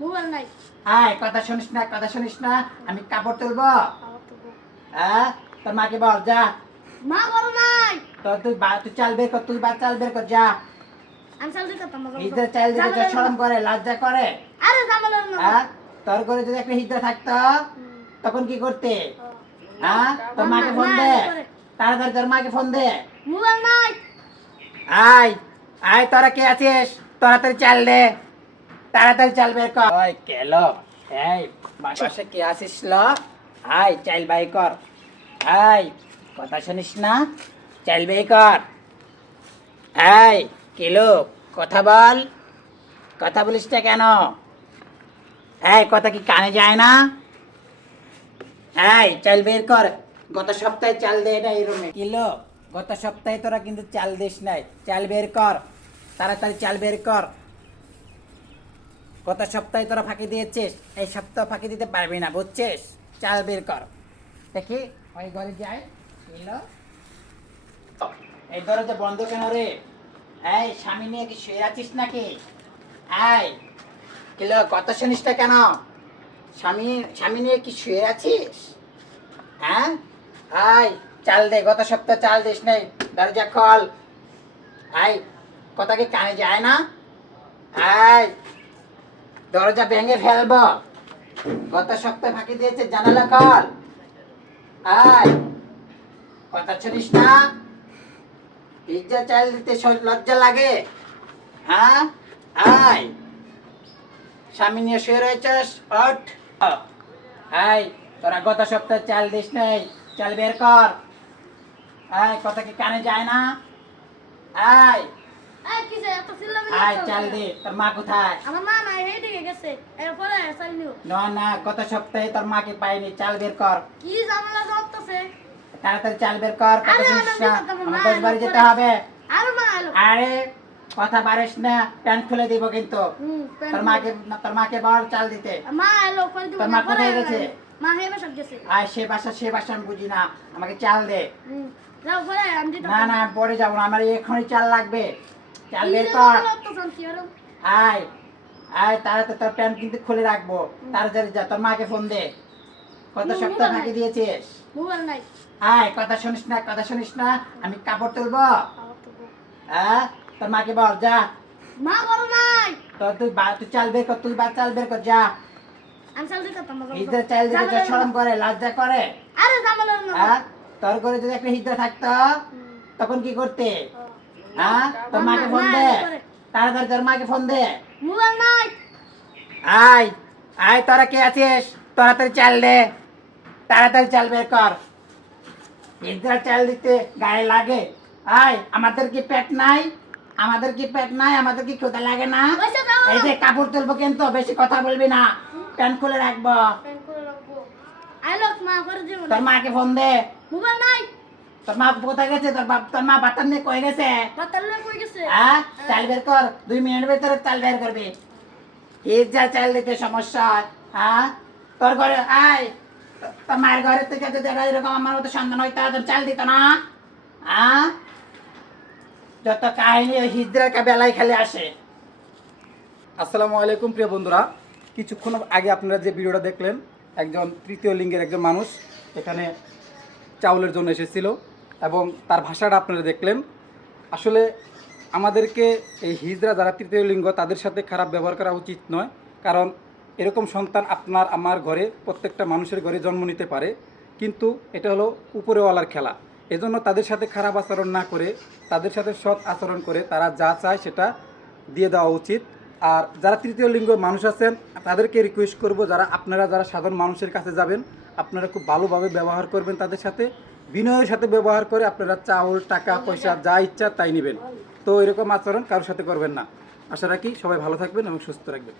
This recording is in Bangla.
মোবাইল নাই। আয় কথা শুনিস না কথা শুনিস না আমি কাপড় তুলবো। হ্যাঁ তোর মাকে বল যা। মা নাই। তোর তুই বা তুই চাল বের কর তুই বা চাল বের কর যা। আমি চাল হিজড়া শরম করে লজ্জা করে। আরে জামালের না। হ্যাঁ তোর করে যদি একটা হিজড়া থাকতো তখন কি করতে? হ্যাঁ তোর মাকে ফোন দে। তাড়াতাড়ি তোর মাকে ফোন দে। মোবাইল নাই। আয় আয় তোরা কে আছিস? তাড়াতাড়ি চাল দে। তাড়াতাড়ি চাল বের কর। ওই এই বাসায় কে আসিস ল? আয়, চাল বাই কর। আয়, কথা শুনিস না? চাল বাই কর। কিলো, কথা বল। কথা বলিস না কেন? এই, কথা কি কানে যায় না? এই, চাল বের কর। গত সপ্তাহে চাল দে এটা এই কিলো, গত সপ্তাহে তোরা কিন্তু চাল দিস নাই। চাল বের কর। তাড়াতাড়ি চাল বের কর। গত সপ্তাহে তোরা ফাঁকি দিয়েছিস, এই সপ্তাহ ফাঁকি দিতে পারবি না, বুঝছিস? চাল বের কর। দেখি, ওই ঘরে যাই কিলো এই দরজা বন্ধ কেন রে? এই, স্বামী নিয়ে কি শুয়ে আছিস নাকি? এই কিলো কত শুনিস কেন? স্বামী স্বামী নিয়ে কি শুয়ে আছিস? হ্যাঁ? আয় চাল দে, গত সপ্তাহ চাল দিস নাই, দরজা খল। আয় কথা কি কানে যায় না? আয় দরজা ভেঙে ফেলব। গত সপ্তাহে ফাঁকি দিয়েছে জানালা খল। আয়, কথা শুনিস না? পিজ্জা চাল দিতে লজ্জা লাগে। হ্যাঁ? আয়। স্বামী নিয়ে শুয়ে রয়েছিস, ওঠ। আয়, তোরা গত সপ্তাহে চাল দিস নাই, চাল বের কর। আয়, কথা কি কানে যায় না? আয়। আয় চাল দে তোর মা কোথায়? আমার মা নাই এই দিকে গেছে। এরপরে চাল নিও। না না গত সপ্তাহে তোর মাকে পাইনি চাল বের কর। কি জামালা ধরতেছে? তাড়াতাড়ি চাল বের কর কথা আরে, শুনিস আমি না যেতে পারব না, আমার বাড়ি যেতে হবে। আরে মা আরে কথা পারিস না প্যান্ট খুলে দিব কিন্তু। তোর মাকে তোর মাকে বল চাল দিতে। মা এলো করে দিব তোর মা কোথায় গেছে? মা হে বসে গেছে। আয় সে বাসা সে বাসা আমি বুঝি না। আমাকে চাল দে। না না পরে যাব আমার এখনই চাল লাগবে। চাল বের কর জামালা ধরতেছেন, কি আরও? আয় আয় তাড়াতাড়ি তোর প্যান্ট কিন্তু খুলে রাখব। তাড়াতাড়ি যা তোর মাকে ফোন দে। কত সপ্তাহ ফাঁকি দিয়েছিস? আয় কথা শুনিস না কথা শুনিস না। আমি কাপড় তুলবো। হ্যাঁ তোর মাকে বল যা। মা বড় নাই। তোর তুই তুই চাল বের কর তুই বা চাল বের কর যা। আমি চাল দিতে পারতাম না। হিজড়া চাল দিতে যা শরম করে। লজ্জা করে। আরে জামালের না। তোর করে যদি একটা হিজড়া থাকতো তখন কি করতে। হ্যাঁ? তোর মাকে ফোন দে। না তাড়াতাড়ি তোর মাকে ফোন দে। মোবাইল নাই আয় আয় তোরা কে আছিস? তাড়াতাড়ি চাল দে। তাড়াতাড়ি চাল বের কর। হিজড়া চাল দিতে গায়ে লাগে। আয় আমাদের কি পেট নাই? আমাদের কি পেট নাই? আমাদের কি ক্ষুদা লাগে না। এই যে কাপড় তুলবো কিন্তু বেশি কথা বলবি না। প্যান্ট খুলে রাখব। তোর মাকে ফোন দে। মোবাইল নাই তোর মা কোথায় গেছে? তোর বাপ তোর মা বাতান নিয়ে কয়ে গেছে? হ্যাঁ চাল বের কর। দুই ভিতরে চাল বের করবি। এর যা চাল দিতে সমস্যা হয়। হ্যাঁ তোর ঘরে আয়। তোর মায়ের ঘরে থেকে যদি এরা এরকম আমার মতো সন্তান চাল দিত না। হ্যাঁ যত কাহিনী ওই হিজড়ার বেলায় খালি আসে। আসসালামু আলাইকুম প্রিয় বন্ধুরা। কিছুক্ষণ আগে আপনারা যে ভিডিওটা দেখলেন একজন তৃতীয় লিঙ্গের একজন মানুষ এখানে চাউলের জন্য এসেছিল। এবং তার ভাষাটা আপনারা দেখলেন। আসলে আমাদেরকে এই হিজরা যারা তৃতীয় লিঙ্গ তাদের সাথে খারাপ ব্যবহার করা উচিত নয়। কারণ এরকম সন্তান আপনার, আমার ঘরে, প্রত্যেকটা মানুষের ঘরে জন্ম নিতে পারে। কিন্তু এটা হলো উপরেওয়ালার খেলা। এজন্য তাদের সাথে খারাপ আচরণ না করে, তাদের সাথে সৎ আচরণ করে তারা যা চায় সেটা দিয়ে দেওয়া উচিত। আর যারা তৃতীয় লিঙ্গ মানুষ আছেন, তাদেরকে রিকোয়েস্ট করব, যারা আপনারা যারা সাধারণ মানুষের কাছে যাবেন, আপনারা খুব ভালোভাবে ব্যবহার করবেন তাদের সাথে। বিনয়ের সাথে ব্যবহার করে আপনারা চাউল, টাকা, পয়সা, যা ইচ্ছা তাই নেবেন। তো এরকম আচরণ কারোর সাথে করবেন না। আশা রাখি সবাই ভালো থাকবেন এবং সুস্থ রাখবেন